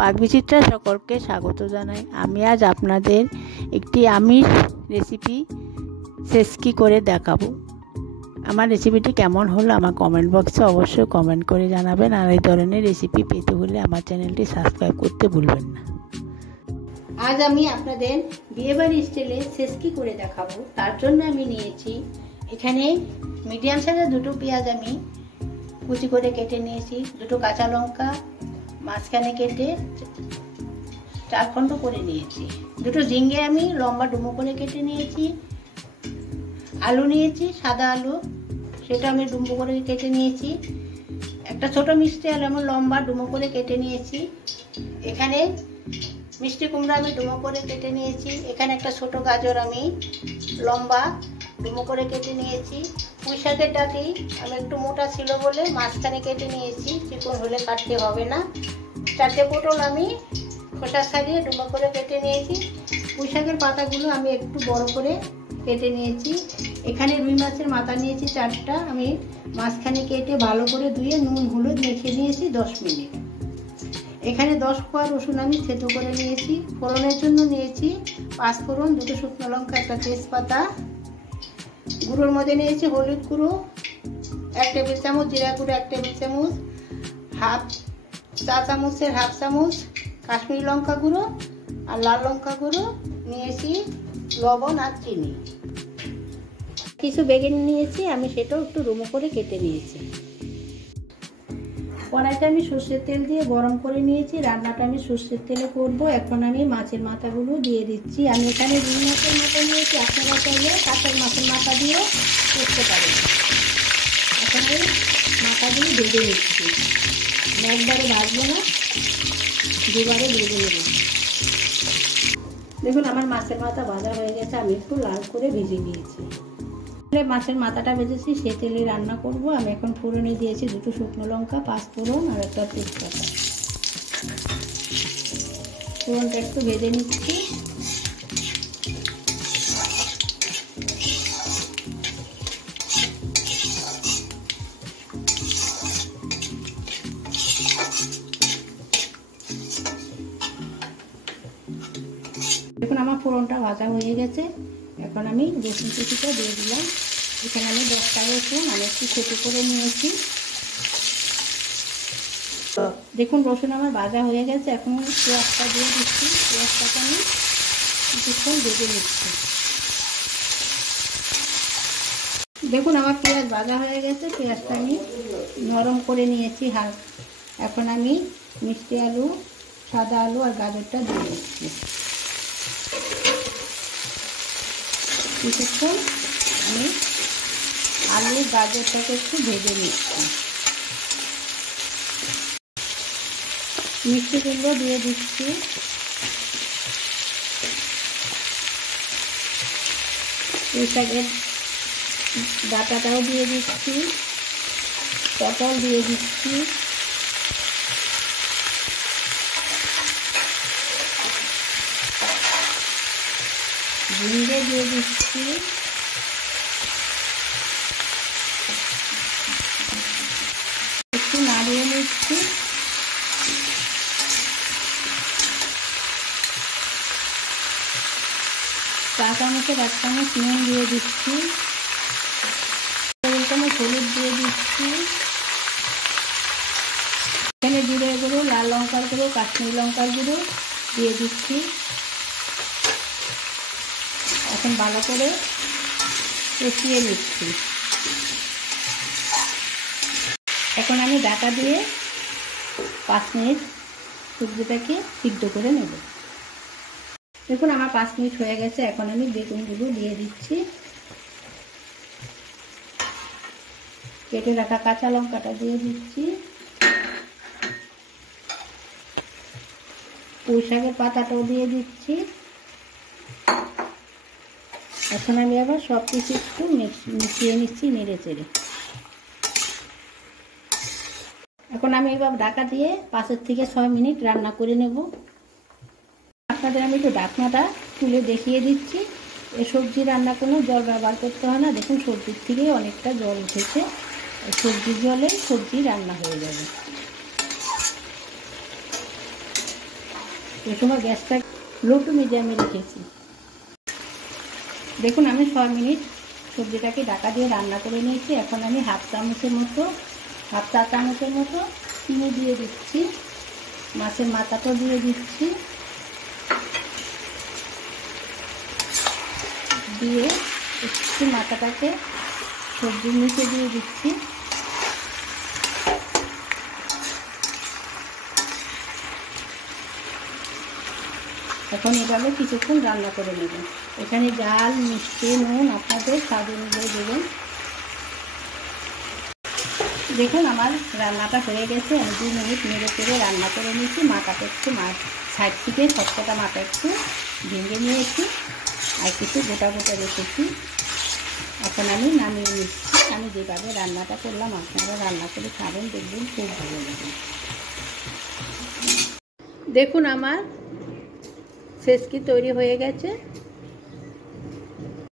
পাকবিচিত্রা সকলকে স্বাগত জানাই। আমি আজ আপনাদের একটি আমিষ রেসিপি সেসকি করে দেখাবো। আমার রেসিপিটি কেমন হলো আমার কমেন্ট বক্সে অবশ্যই কমেন্ট করে জানাবেন। আর এই ধরনের রেসিপি পেতে হলে আমার চ্যানেলটি সাবস্ক্রাইব করতে ভুলবেন না। আজ আমি আপনাদের বিয়েবাড়ি স্টাইলে সেসকি করে দেখাবো। তার জন্য আমি নিয়েছি এখানে মিডিয়াম সাইজের দুটো পেঁয়াজ আমি কুচি করে কেটে নিয়েছি, দুটো কাঁচা লঙ্কা মাঝখানে কেটে 4 খণ্ড করে নিয়েছি, দুটো ঝিঙ্গে আমি লম্বা ডুমো করে কেটে নিয়েছি, আলু নিয়েছি সাদা আলু, সেটা আমি ডুমো করে কেটে নিয়েছি, একটা ছোট মিষ্টি আলু আমি লম্বা ডুমো করে কেটে নিয়েছি, এখানে মিষ্টি কুমড়া আমি ডুমো করে কেটে নিয়েছি, এখানে একটা ছোট গাজর আমি লম্বা ডুমো করে কেটে নিয়েছি, পুঁই শাকের ডাঁটি আমি একটু মোটা ছিল বলে মাঝখানে কেটে নিয়েছি, চিকন হলে কাটতে হবে না, 4টে পটল আমি খোসা ছাড়িয়ে ডুমো করে কেটে নিয়েছি, পুঁই শাকের পাতাগুলো আমি একটু বড় করে কেটে নিয়েছি, এখানে রুই মাছের মাথা নিয়েছি 4টা আমি মাঝখানে কেটে ভালো করে ধুয়ে নুন হলুদ মেখে নিয়েছি 10 মিনিট, এখানে 10 কোয়া রসুন আমি থেতো করে নিয়েছি, ফোড়নের জন্য নিয়েছি 5 ফোড়ন, 2টো শুকনো লঙ্কা, একটা তেজপাতা, গুঁড়োর মধ্যে নিয়েছি হলুদ গুঁড়ো 1 টেবিল চামচ, জিরা গুঁড়ো 1 টেবিল চামচ, চা চামচের হাফ চামচ কাশ্মীরি লঙ্কা গুঁড়ো আর লাল লঙ্কা গুঁড়ো নিয়েছি, লবণ আর চিনি, কিছু বেগুন নিয়েছি আমি সেটাও একটু ডুমো করে কেটে নিয়েছি। কড়াইতে আমি সর্ষের তেল দিয়ে গরম করে নিয়েছি, রান্নাটা আমি সর্ষের তেলে করব। এখন আমি মাছের মাথাগুলো দিয়ে দিচ্ছি, আমি এখানে রুই মাছের মাথা নিয়েছি, আপনারা চাইলে কাঁচা মাছের মাথা দিয়েও করতে পারেন। এখন আমি মাথাগুলো ভেজে নিচ্ছি, একবারে ভাজবো না, দুবারে ভেজে নেব। দেখুন আমার মাছের মাথা ভাজা হয়ে গেছে, আমি একটু লাল করে ভেজে নিয়েছি। মাছের মাথাটা ভেজেছি সে তেলে রান্না করব। আমি এখন ফোড়নে দিয়েছি 2টো শুকনো লঙ্কা, 5 ফোড়ন আর একটা তেজপাতা, ফোড়নটা একটু ভেজে নিচ্ছি। দেখুন আমার ফোড়নটা ভাজা হয়ে গেছে, এখন আমি রসুন কুচিটা দিয়ে দিলাম, এখানে আমি 10টা রসুন আমি একটু ছোটো করে নিয়েছি। দেখুন রসুন আমার ভাজা হয়ে গেছে, এখন আমি পেঁয়াজটা দিয়ে দিচ্ছি, পেঁয়াজটাকে আমি কিছুক্ষণ ভেজে নিচ্ছি। দেখুন আমার পেঁয়াজ ভাজা হয়ে গেছে, পেঁয়াজটা আমি নরম করে নিয়েছি হালকা। এখন আমি মিষ্টি আলু, সাদা আলু আর গাজরটা দিয়ে দিচ্ছি, কিছুক্ষণ আমি আলু গাজরটাকে একটু ভেজে নিচ্ছি। মিষ্টি কুমড়ো দিয়ে দিচ্ছি, পুঁই শাকের ডাঁটাটাও দিয়ে দিচ্ছি, পটল দিয়ে দিচ্ছি, ঝিঙ্গে দিয়ে দিচ্ছি, একটু নাড়িয়ে নিচ্ছি, চা চামচের 1 চামচ নুন দিয়ে দিচ্ছি, 1 চামচ হলুদ দিয়ে দিচ্ছি, এখানে জিরে গুঁড়ো, লাল লঙ্কার গুঁড়ো, কাশ্মীরি লঙ্কার গুঁড়ো দিয়ে দিচ্ছি। এখন ভালো করে কষিয়ে নিচ্ছি। এখন আমি ঢাকা দিয়ে 5 মিনিট সবজিটাকে সিদ্ধ করে নেব। দেখুন আমার 5 মিনিট হয়ে গেছে, এখন আমি বেগুনগুলো দিয়ে দিচ্ছি, কেটে রাখা কাঁচা লঙ্কাটা দিয়ে দিচ্ছি, পুঁই শাকের পাতাটাও দিয়ে দিচ্ছি। এখন আমি আবার সব কিছু একটু মিশিয়ে নিচ্ছি নেড়ে চেড়ে। এখন আমি এবার ঢাকা দিয়ে 5 থেকে 6 মিনিট রান্না করে নেব। আপনাদের আমি একটু ঢাকনাটা তুলে দেখিয়ে দিচ্ছি। এই সবজি রান্না কোনো জল ব্যবহার করতে হয় না, দেখুন সবজির থেকে অনেকটা জল উঠেছে, সবজির জলে সবজি রান্না হয়ে যাবে। এই সময় গ্যাসটা লো টু মিডিয়ামে রেখেছি। দেখুন আমি 6 মিনিট সবজিটাকে ঢাকা দিয়ে রান্না করে নিয়েছি। এখন আমি হাফ চা চামচের মতো চিনি দিয়ে দিচ্ছি। মাছের মাথাটা দিয়ে দিচ্ছি, দিয়ে একটু মাথাটাকে সবজির নিচে দিয়ে দিচ্ছি। এখন এভাবে কিছুক্ষণ রান্না করে নেবেন। এখানে ঝাল, মিষ্টি, নুন আপনাদের স্বাদ অনুযায়ী দেবেন। দেখুন আমার রান্নাটা হয়ে গেছে। আমি 2 মিনিট নেড়ে চেড়ে রান্না করে নিয়েছি। মাথাটা একটু সাইড থেকে সবকটা মাথা একটু ভেঙে নিয়েছি, আর কিছু গোটা গোটা রেখেছি। এখন আমি নামিয়ে নিচ্ছি। আমি যেভাবে রান্নাটা করলাম আপনারা রান্না করে খাবেন, দেখবেন খুব ভালো লাগবে। দেখুন আমার সেসকি তৈরি হয়ে গেছে।